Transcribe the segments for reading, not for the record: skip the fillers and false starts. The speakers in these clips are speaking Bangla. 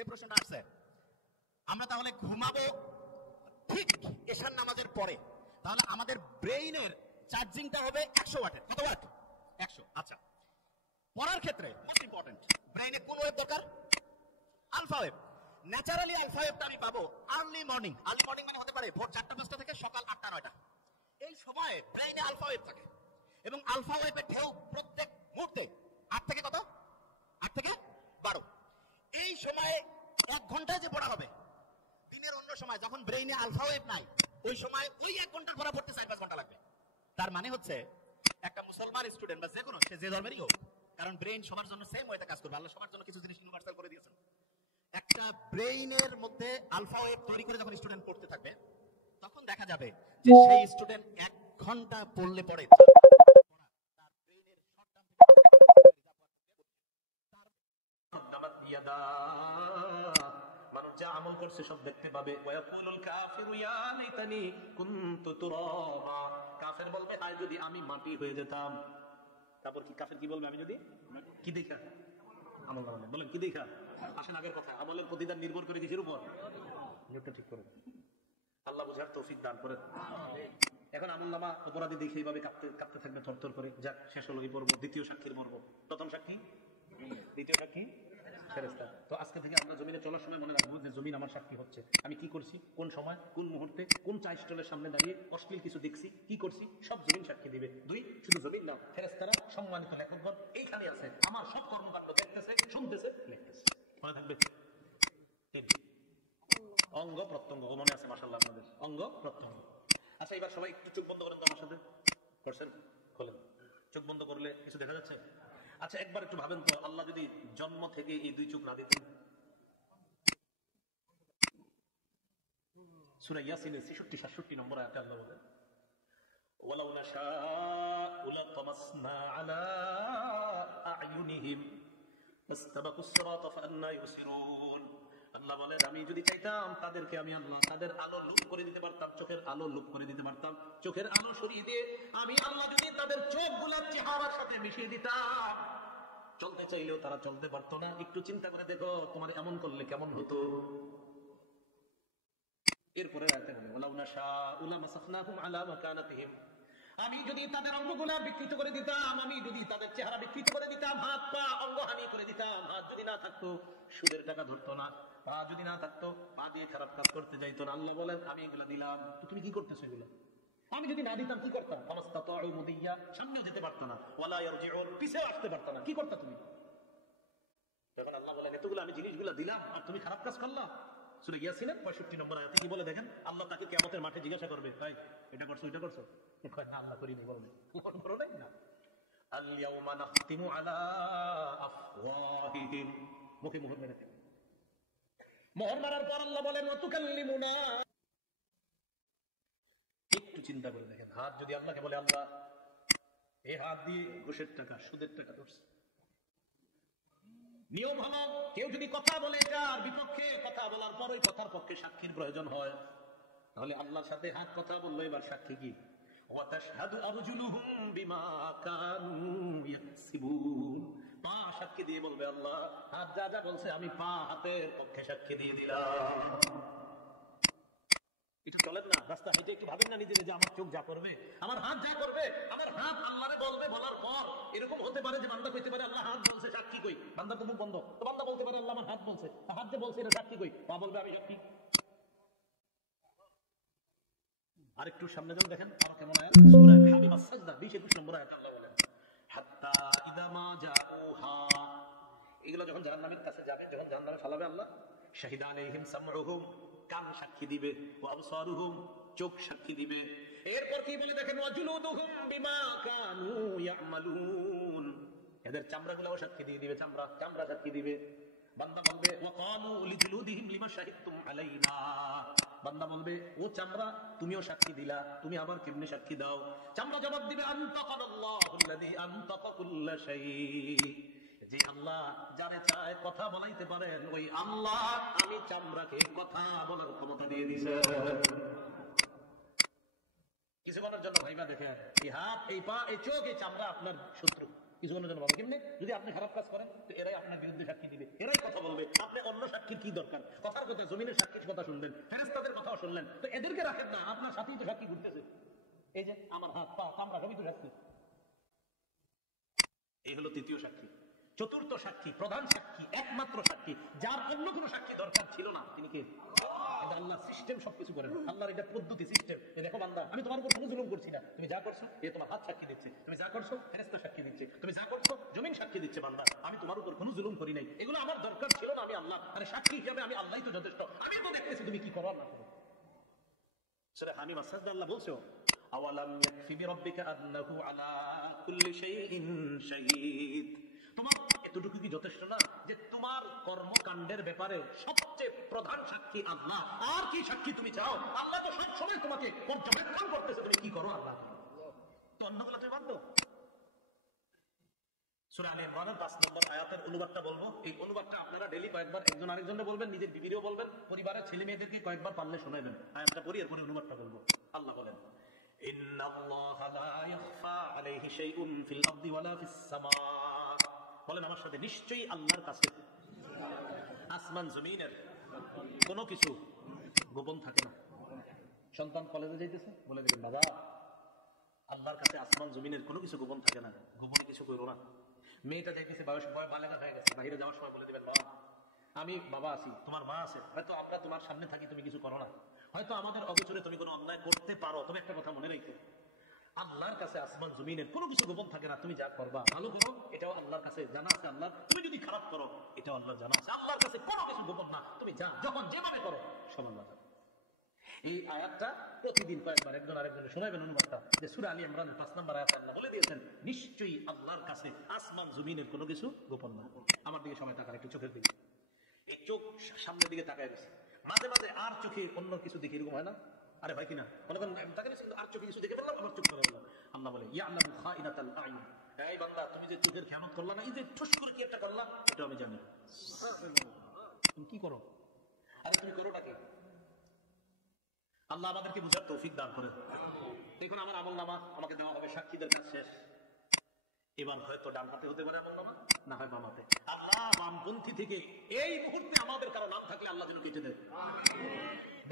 যে প্রশ্নটা আসছে, আমরা তাহলে ঘুমাবো ঠিক এশার নামাজের পরে, তাহলে আমাদের ব্রেইনের চার্জিংটা হবে 100 ওয়াটের। কত ওয়াট? 100। আচ্ছা, পড়ার ক্ষেত্রে মোস্ট ইম্পর্টেন্ট, ব্রেইনে কোন ওয়েভ দরকার? Alpha wave. ন্যাচারালি আলফা ওয়েভটা আমি পাবো আর্লি মর্নিং। আর্লি মর্নিং মানে হতে পারে ভোর 4টা-5টা থেকে সকাল 8টা-9টা। এই সময়ে ব্রেইনে আলফা ওয়েভ থাকে এবং আলফা ওয়েভের ঢেউ প্রত্যেক মুহূর্তে 8 থেকে কত? 8 থেকে 12। এই সময়ে 1 ঘন্টায় যে পড়া হবে, দিনের অন্য সময় যখন ব্রেইনে আলফা ওয়েভ নাই, ওই সময় ওই 1 ঘন্টার পড়া পড়তে 4-5 ঘন্টা লাগবে। তার মানে হচ্ছে একটা মুসলমান স্টুডেন্ট বা যে কোনো, সে যে ধর্মেরই হোক, কারণ ব্রেইন সবার জন্য সেম ওয়েতে কাজ করবে, আল্লাহ সবার জন্য কিছু জিনিস ইউনিভার্সাল করে দিয়েছেন। একটা ব্রেইনের মধ্যে আলফা ওয়েভ তৈরি করে যখন স্টুডেন্ট পড়তে থাকবে, তখন দেখা যাবে যে সেই স্টুডেন্ট 1 ঘন্টা পড়লে পড়ে তার ব্রেইনের শর্ট টার্ম মানুষ যা আমল করছে সব দেখতে পাবে। ওয়ায়াকুলুল কাফিরু ইয়া লাইতানি কুনতু তুরাবা, কাফের বলবে আয় যদি আমি মাটি হয়ে যেতাম। তারপর কি কাফের কি বলবে? আমি যদি কি দেখা? আমল নামা। বলেন কি দেখা? আসেন আগের কথা, আমলের প্রতিদান নির্ভর করে কিসের উপর? নিয়তটা ঠিক করে। আল্লাহ বুঝার তৌফিক দান করেন। এখন আমল নামা অপরাধী দেখে এইভাবে কাঁপতে থাকবে থরথর করে। যাক, শেষ হলো এই পর্ব, দ্বিতীয় সাক্ষীর পর্ব। প্রথম সাক্ষী, দ্বিতীয় সাক্ষী ফেরেশতা। তো আজকে থেকে আমরা জমিনে চলার সময় মনে রাখবো যে জমিন আমার সাক্ষী হচ্ছে। আমি কি করছি, কোন সময়, কোন মুহূর্তে, কোন চা স্টলের সামনে দাঁড়িয়ে অশ্লীল কিছু দেখছি, কি করছি, সব জমিন সাক্ষী দিবে। 2, শুধু জমিন না, ফেরেশতারা, সম্মানিত লেখকগণ এইখানে আছে, আমার সব কর্মকাণ্ড দেখতেছে, শুনতেছে, লিখতেছে। মনে থাকবে? অঙ্গ প্রত্যঙ্গ মনে আছে? মাশাআল্লাহ, আপনাদের অঙ্গ প্রত্যঙ্গ। আচ্ছা, এবার সবাই একটু চোখ বন্ধ করেন তো আমার সাথে। করছেন? খোলেন। চোখ বন্ধ করলে কিছু দেখা যাচ্ছে? আচ্ছা, একবার একটু ভাবেন তো, আল্লাহ যদি জন্ম থেকে এই 2 চোখ না দিতেন। সূরা ইয়াসিনের 66-67 নম্বর আয়াতে আল্লাহ বলেন, ওয়ালাউ নাশাউ লাতামাসনা আলা আ'য়ুনিহিম ফাস্তাবাকুস সিরাতা ফাআন্না ইউসিরুন। আল্লাহ বলেন, আমি যদি চাইতাম তাদেরকে আমি আল্লাহ তাদের আলো লুপ করে দিতে পারতাম, চোখের আলো লুপ করে দিতে পারতাম। চোখের আলো সরিয়ে দিয়ে আমি আল্লাহ যদি তাদের চোখগুলোর চেহারার সাথে মিশিয়ে দিতাম, চলতে চাইলেও তারা চলতে পারতো না। একটু চিন্তা করে দেখো, তোমার এমন করলে কেমন হতো? এরপরে আয়াতে বলে, ওয়ালাউ নাশাউ লামাসাখনাহুম আলা মাকানাতিহিম, আমি যদি তাদের অঙ্গগুলা বিকৃত করে দিতাম, আমি যদি তাদের চেহারা বিকৃত করে দিতাম, হাত পা অঙ্গহানি করে দিতাম। হাত যদি না থাকতো সুদের টাকা ধরতো না, পা যদি না থাকতো পা দিয়ে খারাপ কাজ করতে যাইতো না। আল্লাহ বলেন, আমি এগুলা দিলাম, তো তুমি কি করতেছো এগুলো? আমি যদি না দিতাম কি করতাম? ফামাসতাতাউ মুদিয়া, সামনেও যেতে পারতো না, ওয়ালা ইয়ারজিউন, পিছেও আসতে পারতো না। কি করতা তুমি? তখন আল্লাহ বলেন, এতগুলো আমি জিনিসগুলো দিলাম আর তুমি খারাপ কাজ করলা। সূরা ইয়াসিনের 65 নম্বর আয়াতে কি বলে দেখেন? আল্লাহ তাকে কিয়ামতের মাঠে জিজ্ঞাসা করবে, ভাই এটা করছো, এটা করছো? কয় না, আল্লাহ করিনি। বলো না, আল ইয়াউমা নাখতিমু আলা আফওয়াহিহিম, মুখে মোহর মেরে ফেলে। মোহর মারার পর আল্লাহ বলেন, ওয়া তুকাল্লিমুনা। একটু চিন্তা করে দেখেন, হাত যদি আল্লাহকে বলে, আল্লাহ এই হাত দিয়ে ঘুষের টাকা, সুদের টাকা ধরছে। নিয়ম হলো, কেউ যদি কথা বলে এটার বিপক্ষে, কথা বলার পর ওই কথার পক্ষে সাক্ষীর প্রয়োজন হয়, তাহলে আল্লাহর সাথে হাত কথা বললো, এবার সাক্ষী কি? ওয়া তাশহাদু আরজুলুহুম বিমা কানু ইয়াকসিবুন, পা সাক্ষী দিয়ে বলবে, আল্লাহ হাত যা যা বলছে আমি পা হাতের পক্ষে সাক্ষী দিয়ে দিলাম। একটু চলেন না, রাস্তা হেঁটে একটু ভাবেন না নিজে যে আমার চোখ যা করবে, আমার হাত যা করবে, আমার হাত আল্লাহরে বলবে। বলার পর এরকম হতে পারে যে বান্দা কইতে পারে, আল্লাহ হাত বলছে, সাক্ষী কই? বান্দার তো মুখ বন্ধ, তো বান্দা বলতে পারে, আল্লাহ আমার হাত বলছে, হাত যে বলছে এটা সাক্ষী কই? পা বলবে আমি সাক্ষী। আরেকটু সামনে যান, দেখেন আর কেমন আয়াত, সূরা হামিমাস সাজদা 20-21 নম্বর আয়াতে আল্লাহ বলেন, হাত্তা ইযা মা জাউহা, এগুলো যখন জাহান্নামের কাছে যাবে, যখন জাহান্নামে ফালাবে, আল্লাহ শাহিদা আলাইহিম সামউহুম, কান সাক্ষী দিবে, ওয়া আবসারুহুম, চোখ সাক্ষী দিবে। এরপর কি বলে দেখেন, ওয়া জুলুদুহুম বিমা কানু ইয়ামালুন, এদের চামড়াগুলোও সাক্ষী দিয়ে দিবে, চামড়া সাক্ষী দিবে। বান্দা বলবে, ওয়া ক্বালু লিজুলুদিহিম লিমা শাহিদতুম আলাইনা, বান্দা বলবে, ও চামড়া তুমিও সাক্ষী দিলা, তুমি আবার কেমনে সাক্ষী দাও? চামড়া জবাব দিবে, আনতাকাল্লাহুল্লাযী আনতাকা কুল্লা শাই, যে আল্লাহ যারে চায় কথা বলাইতে পারেন, ওই আল্লাহ আমি চামড়াকে কথা বলার ক্ষমতা দিয়ে দিয়েছে। কিছুক্ষণের জন্য ভাইবা দেখেন, এই হাত, এই পা, এই চোখ, এই চামড়া আপনার শত্রু। কিছুক্ষণের জন্য ভাবা, কেমনি? যদি আপনি খারাপ কাজ করেন তো এরাই আপনার বিরুদ্ধে সাক্ষী দিবে, এরাই কথা বলবে। আপনি অন্য সাক্ষীর কি দরকার? কথার কথা জমিনের সাক্ষীর কথা শুনলেন, ফেরেশতাদের কথাও শুনলেন, তো এদেরকে রাখেন না, আপনার সাথেই তো সাক্ষী ঘুরতেছে। এই যে আমার হাত পা কামড়া সবই তো সাক্ষী। এই হলো তৃতীয় সাক্ষী। চতুর্থ সাক্ষী, প্রধান সাক্ষী, একমাত্র সাক্ষী, যার অন্য কোনো সাক্ষী দরকার ছিল না, তিনি কে? আল্লাহর সিস্টেম সবকিছু করেন, আল্লাহর এটা পদ্ধতি সিস্টেম। দেখো বান্দা, আমি তোমার উপর কোনো জুলুম করছি না, তুমি যা করছো এ তোমার হাত সাক্ষী দিচ্ছে, তুমি যা করছো ফেরেশতা সাক্ষী দিচ্ছে, তুমি যা করছো জমিন সাক্ষী দিচ্ছে। বান্দা, আমি তোমার উপর কোনো জুলুম করি নাই, এগুলো আমার দরকার ছিল না, আমি আল্লাহ, মানে সাক্ষী হিসেবে আমি আল্লাহই তো যথেষ্ট, আমি তো দেখতেছি তুমি কি করো না করো। সূরা হামিম সাজদা আল্লাহ বলছো, আওয়ালাম ইয়াকফি বিরাব্বিকা আন্নাহু আলা কুল্লি শাইইন শাহীদ। তোমার এতটুকু কি যথেষ্ট না যে তোমার কর্মকাণ্ডের ব্যাপারে সবচেয়ে প্রধান সাক্ষী আল্লাহ? আর কি সাক্ষী তুমি চাও? আল্লাহ তো সব সময় তোমাকে পর্যবেক্ষণ করতেছে তুমি কি করো আল্লাহ, তো অন্যগুলো তুমি বাদ দাও। সূরা আলে ইমরানের 5 নম্বর আয়াতের অনুবাদটা বলবো। এই অনুবাদটা আপনারা ডেইলি কয়েকবার একজন আরেকজনকে বলবেন, নিজের বিবিরও বলবেন, পরিবারের ছেলে মেয়েদেরকে কয়েকবার পারলে শোনাবেন। আয়াতটা পড়ি, এরপরে অনুবাদটা বলবো। আল্লাহ বলেন, ইন্নাল্লাহা লা ইয়াখফা আলাইহি শাইউন ফিল আরদি ওয়ালা ফিস সামা। বলেন আমার সাথে, নিশ্চয়ই আল্লাহর কাছে আসমান জমিনের কোনো কিছু গোপন থাকে না। সন্তান কলেজে যাইতেছে, বলে দেবেন বাবা, আল্লাহর কাছে আসমান জমিনের কোনো কিছু গোপন থাকে না, গোপন কিছু করো না। মেয়েটা যাইতেছে, বয়স বালেগা হয়ে গেছে, বাইরে যাওয়ার সময় বলে দেবেন বাবা, আমি বাবা আছি, তোমার মা আছে, হয়তো আমরা তোমার সামনে থাকি, তুমি কিছু করো না, হয়তো আমাদের অগোচরে তুমি কোনো অন্যায় করতে পারো, তবে একটা কথা মনে রেখো, আল্লাহর কাছে আসমান জমিনের কোনো কিছু গোপন থাকে না। তুমি যা করবা ভালো করো, এটাও আল্লাহর কাছে জানা আছে আল্লাহ, তুমি যদি খারাপ করো এটাও আল্লাহর জানা আছে। আল্লাহর কাছে কোনো কিছু গোপন না, তুমি যা যখন যেভাবে করো সব আল্লাহ জানে। এই আয়াতটা প্রতিদিন কয়েকবার একজন আরেকজনের শোনাবেন অনুবাদটা, যে সূরা আলী ইমরানের 5 নম্বর আয়াতে আল্লাহ বলে দিয়েছেন, নিশ্চয়ই আল্লাহর কাছে আসমান জমিনের কোনো কিছু গোপন না। আমার দিকে সময় তাকান, একটু চোখের দিকে, এই চোখ সামনের দিকে তাকায় গেছে, মাঝে মাঝে আর চোখে অন্য কিছু দেখে, এরকম হয় না? আরে ভাই কিনা মনে করেন তাকালে আর চোখে কিছু দেখে ফেললাম, আবার চোখ করে বললাম। আল্লাহ বলে, ইয়ালামু খাইনাতাল আইন, এই বান্দা তুমি যে চোখের খেয়ানত করলা না, এই যে ঠুস করে কি একটা করলা, এটা আমি জানি। তুমি কি করো? আরে তুমি করো নাকি? আল্লাহ আমাদেরকে বুঝার তৌফিক দান করে। দেখুন আমার আমলনামা আমাকে দেওয়া হবে, সাক্ষীদের কাজ শেষ, এবার হয়তো ডান হাতে হতে পারে আমলনামা, না হয় বাম হাতে। আল্লাহ বামপন্থী থেকে এই মুহূর্তে আমাদের কারো নাম থাকলে আল্লাহ যেন কেটে দেয়।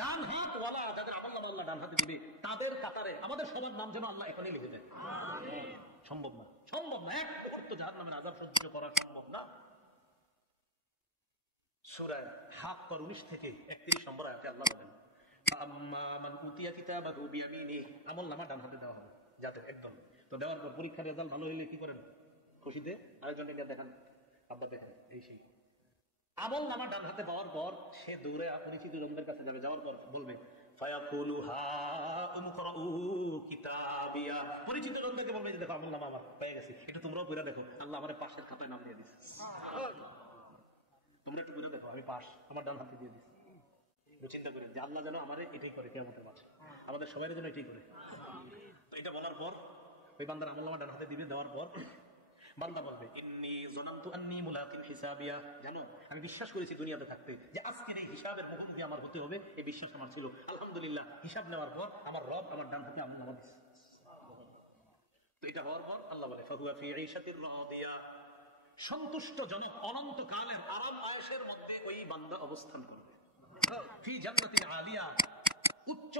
ডান হাত ওয়ালা যাদের আমলনামা আল্লাহ ডান হাতে দিবে, তাদের কাতারে আমাদের সবার নাম যেন আল্লাহ এখানে লিখে দেয়। সম্ভব না, সম্ভব না, এক মুহূর্ত জাহান্নামের আযাব সহ্য করা সম্ভব না। সূরা হাক্কার 19 থেকে 31 নম্বর আয়াতে আল্লাহ বলেন, মান উতিয়া কিতাবাহু বিয়ামিনিহি, আমলনামা ডান হাতে দেওয়া হবে যাতে একদম। তো দেওয়ার পর পরীক্ষার রেজাল্ট ভালো হইলে কি করেন? খুশিতে আরেকজনকে নিয়ে দেখান, আব্বা দেখেন এই সেই। আমলনামা ডান হাতে পাওয়ার পর সে দৌড়ে পরিচিত জনদের কাছে যাবে, যাওয়ার পর বলবে, ফায়াকুলু হা উমকরাউ কিতাবিয়া, পরিচিত জনদেরকে বলবে যে দেখো আমলনামা আমার পেয়ে গেছি, এটা তোমরাও পড়ে দেখো, আল্লাহ আমারে পাশের খাতায় নাম দিয়ে দিয়েছে, তোমরা একটু পড়ে দেখো, আমি পাস, আমার ডান হাতে দিয়ে দিয়েছি। চিন্তা করেন যে আল্লাহ যেন আমারে এটাই করে, কিয়ামতের মাঠে আমাদের সবাই যেন এটাই করে। তো এটা বলার পর ওই বান্দার আমলনামা ডান হাতে দিবে, দেওয়ার পর বান্দা বলবে, ইন্নী যানানতু আন্নী মুলাকিন হিসাবিয়া, জানো আমি বিশ্বাস করেছি দুনিয়াতে থাকতে যে আজকের এই হিসাবের মুহূর্তে আমার হতে হবে, এই বিশ্বাস আমার ছিল। আলহামদুলিল্লাহ, হিসাব নেওয়ার পর আমার রব আমার ডান হাতে আমলনামা দিয়েছে। তো এটা হওয়ার পর আল্লাহ বলে, ফাহুয়া ফি ঈশাতির রাদিয়া, সন্তুষ্টজনক অনন্তকালের আরাম আয়েশের মধ্যে ওই বান্দা অবস্থান করবে। ফি জান্নাতিন আলিয়া, উচ্চ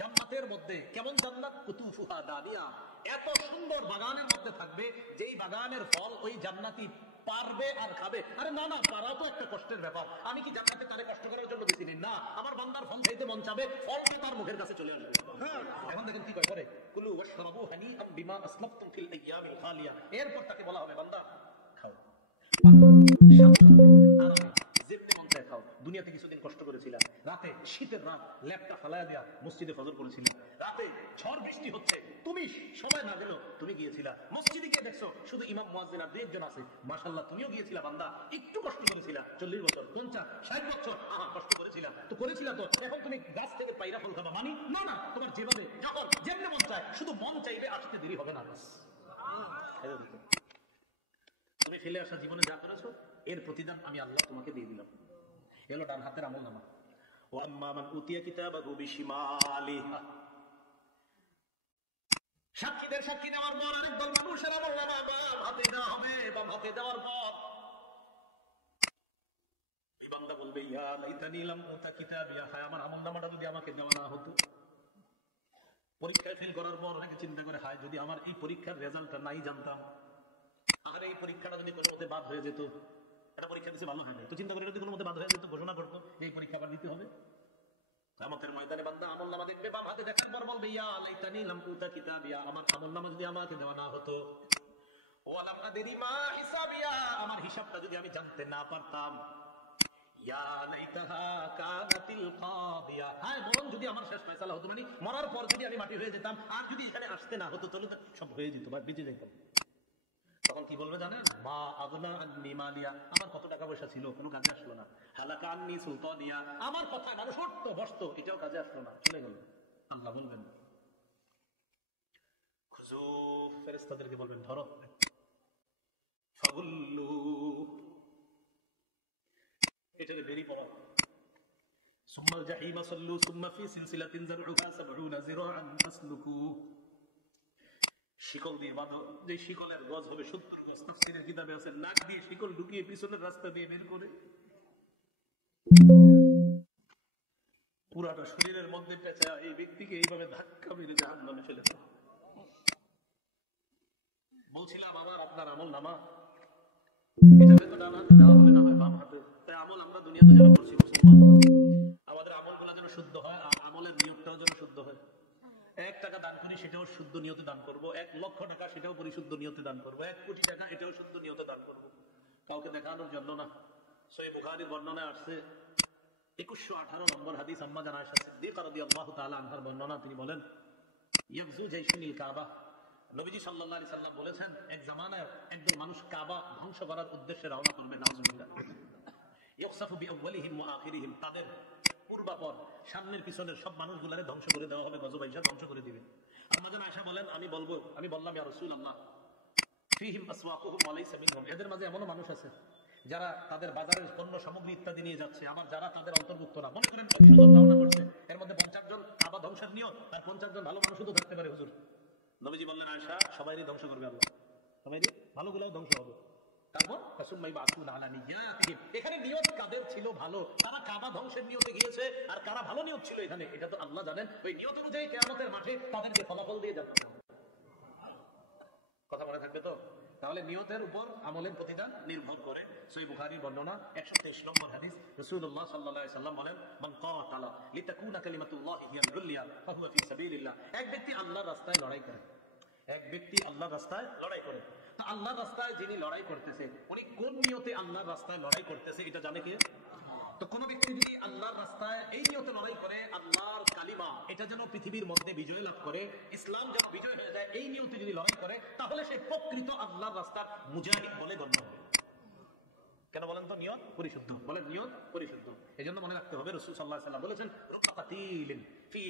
জান্নাতের মধ্যে। কেমন জান্নাত? কুতুফুহা দানিয়া, এত সুন্দর বাগানের মধ্যে থাকবে যেই বাগানের ফল ওই জান্নাতি পারবে আর খাবে। আরে না না, পারা তো একটা কষ্টের ব্যাপার। আমি কি জান্নাতে তারে কষ্ট করার জন্য গেছিনি? না, আমার বান্দার ফল খাইতে মন চাবে, ফলকে তার মুখের কাছে চলে আসবে। এখন দেখেন কি করে, কুলু ওয়াশরাবু হানিআম বিমা আসলাফতুম ফিল আইয়ামিল খালিয়া। এরপর তাকে বলা হবে, বান্দা খাও, যেমনি মন চায় খাও। দুনিয়াতে কিছুদিন কষ্ট করেছিলাম, রাতে শীতের রাত ল্যাপটা ফালাইয়া দেয়া মসজিদে ফজর করেছিলাম, রাতে ঝড় বৃষ্টি হচ্ছে, তুমি সময় না গেল তুমি গিয়েছিলা মসজিদে, গিয়ে দেখছো শুধু ইমাম মুয়াজ্জিন আর 2-1 জন আছে, মাশাআল্লাহ তুমিও গিয়েছিলা বান্দা, একটু কষ্ট করেছিলা, 40 বছর 50 60 বছর কষ্ট করেছিলাম, তো করেছিলা তো এখন তুমি গাছ থেকে পায়রা ফল খাবা মানি? না না, তোমার যেভাবে যখন যেমনি মন চায়, শুধু মন চাইলে আসতে দেরি হবে না। তুমি ফেলে আসা জীবনে যা করেছো এর প্রতিদান আমি আল্লাহ তোমাকে দিয়ে দিলাম। এলো ডান হাতের আমলনামা। ওয়া আম্মা মান উতিয়া কিতাবাহু বিশিমালি, সাক্ষীদের সাক্ষী নেওয়ার পর আরেক দল মানুষের আমলনামা বাম হাতে দেওয়া হবে। বাম হাতে দেওয়ার পর এই বান্দা ইয়া লাইতানি লাম উতা কিতাবিয়া, হায় আমার আমলনামাটা যদি আমাকে দেওয়া না হতো। পরীক্ষায় ফেল করার পর অনেকে চিন্তা করে, হায় যদি আমার এই পরীক্ষার রেজাল্টটা নাই জানতাম, আর এই পরীক্ষাটা যদি কোনো মতে বাদ হয়ে যেত, একটা পরীক্ষা দিতে ভালো হয় না, তো চিন্তা করে যদি কোনো মতে বাদ হয়ে যেত, ঘোষণা করতো যে এই পরীক্ষা আবার দিতে হবে। কিয়ামতের ময়দানে বান্দা আমলনামা দেখবে, বাম হাতে দেখার পর বলবে, ইয়া লাইতানি লাম উতা কিতাবিয়া, আমার আমলনামা যদি আমাকে দেওয়া না হতো। ওয়া লাম আদরি মা হিসাবিয়া, আমার হিসাবটা যদি আমি জানতে না পারতাম। ইয়া লাইতাহা কানাতিল কাদিয়া, হায় বলুন যদি আমার শেষ ফয়সালা হতো, মানে মরার পর যদি আমি মাটি হয়ে যেতাম, আর যদি এখানে আসতে না হতো, তাহলে তো সব হয়ে যেত বা বেঁচে যেতাম। তখন কি বলবে জানেন? মা আগনা আন্নি মালিয়া, আমার কত টাকা পয়সা ছিল, কোনো কাজে আসলো না। হালাকা আন্নি সুলতানিয়া, আমার কথায় মানুষ উঠতো বসতো, এটাও কাজে আসলো না, চলে গেল। আল্লাহ বলবেন, খুজু, ফেরেশতাদেরকে বলবেন ধরো, ফাগুল্লু, এটাকে বেরি পড়া, সুম্মাল জাহিমা সাল্লু সুম্মা ফি সিলসিলাতিন যারউহা ৭০ যিরাআন ফাসলুকু, শিকল দিয়ে বাঁধো, যে শিকলের গজ হবে ৭০ গজ। তাফসীরের কিতাবে আছে নাক দিয়ে শিকল ঢুকিয়ে পিছনের রাস্তা দিয়ে বের করে পুরাটা শরীরের মধ্যে পেঁচা এই ব্যক্তিকে এইভাবে ধাক্কা মেরে জাহান্নামে ফেলে দেওয়া। বলছিলাম আমার আপনার আমলনামা এটা হয়তো ডান হাতে দেওয়া হবে, না হয় বাম হাতে। তাই আমল আমরা দুনিয়াতে যারা করছি মুসলমান, আমাদের আমলগুলো যেন শুদ্ধ হয়, আর আমলের নিয়তটাও যেন শুদ্ধ হয়। ১ টাকা দান করি, সেটাও শুদ্ধ নিয়তে দান করবো। ১,০০,০০০ টাকা, সেটাও পরিশুদ্ধ নিয়তে দান করবো। ১ কোটি টাকা, এটাও শুদ্ধ নিয়তে দান করবো, কাউকে দেখানোর জন্য না। সহিহ বুখারীর বর্ণনায় আসছে ২১১৮ নম্বর হাদিস, আম্মা জানা আয়েশা সিদ্দিকা রাদিয়াল্লাহু তাআলা আনহার বর্ণনা। তিনি বলেন, ইয়াগজু জাইশুল কাবা, নবীজি সাল্লাল্লাহু আলাইহি সাল্লাম বলেছেন, এক জামানায় একদল মানুষ কাবা ধ্বংস করার উদ্দেশ্যে রওনা করবে। নাউজুবিল্লাহ। ইউকসাফু বিআউয়ালিহিম ওয়া আখিরিহিম, তাদের পূর্বাপর সামনের পিছনের সব মানুষগুলোরে ধ্বংস করে দেওয়া হবে, গজব আইসা ধ্বংস করে দিবে। আম্মা জানা আয়েশা বলেন, আমি বললাম, ইয়া রাসূলুল্লাহ, ফীহিম আসওয়াকুহুম ওয়া লাইসা মিনহুম, এদের মাঝে এমনও মানুষ আছে যারা তাদের বাজারের পণ্য সামগ্রী ইত্যাদি নিয়ে যাচ্ছে, আবার যারা তাদের অন্তর্ভুক্ত না। মনে করেন ১০০ জন রওনা করছে, এর মধ্যে ৫০ জন কাবা ধ্বংসের নিয়ত, আর ৫০ জন ভালো মানুষও তো থাকতে পারে হুজুর। নবীজি বললেন, আয়েশা, সবাইরই ধ্বংস করবে আল্লাহ, সবাইরই, ভালোগুলোও ধ্বংস হবে। তারপর ফাসুম্মাই বাসুন আলা নিয়াতিহিম, এখানে নিয়ত কাদের ছিল ভালো, তারা কাবা ধ্বংসের নিয়তে গিয়েছে, আর কারা ভালো নিয়ত ছিল এখানে, এটা তো আল্লাহ জানেন। ওই নিয়ত অনুযায়ী কিয়ামতের মাঠে তাদেরকে ফলাফল দিয়ে যাবে। কথা মনে থাকবে তো? তাহলে নিয়তের উপর আমলের প্রতিদান নির্ভর করে। সহিহ বুখারীর বর্ণনা ১২৩ নম্বর হাদিস, রাসূলুল্লাহ সাল্লাল্লাহু আলাইহি সাল্লাম বলেন, মান কাতালা লিতাকুনা কালিমাতুল্লাহি হিয়াল উলিয়া ফাহুয়া ফি সাবিলিল্লাহ, এক ব্যক্তি আল্লাহর রাস্তায় লড়াই করে, এক ব্যক্তি আল্লাহর রাস্তায় লড়াই করে। তো আল্লাহর রাস্তায় যিনি লড়াই করতেছে, উনি কোন নিয়তে আল্লাহর রাস্তায় লড়াই করতেছে এটা জানে কে? তো কোন ব্যক্তি যদি আল্লাহর রাস্তায় এই নিয়তে লড়াই করে, আল্লাহর কালিমা এটা যেন পৃথিবীর মধ্যে বিজয় লাভ করে, ইসলাম যেন বিজয় হয়ে যায়, এই নিয়তে যদি লড়াই করে, তাহলে সে প্রকৃত আল্লাহর রাস্তার মুজাহিদ বলে গণ্য হবে। কেন বলেন তো? নিয়ত পরিশুদ্ধ, বলেন নিয়ত পরিশুদ্ধ। এই জন্য মনে রাখতে হবে, রাসূল সাল্লাল্লাহু আলাইহি ওয়াসাল্লাম বলেছেন, রুকাতিলিন ফি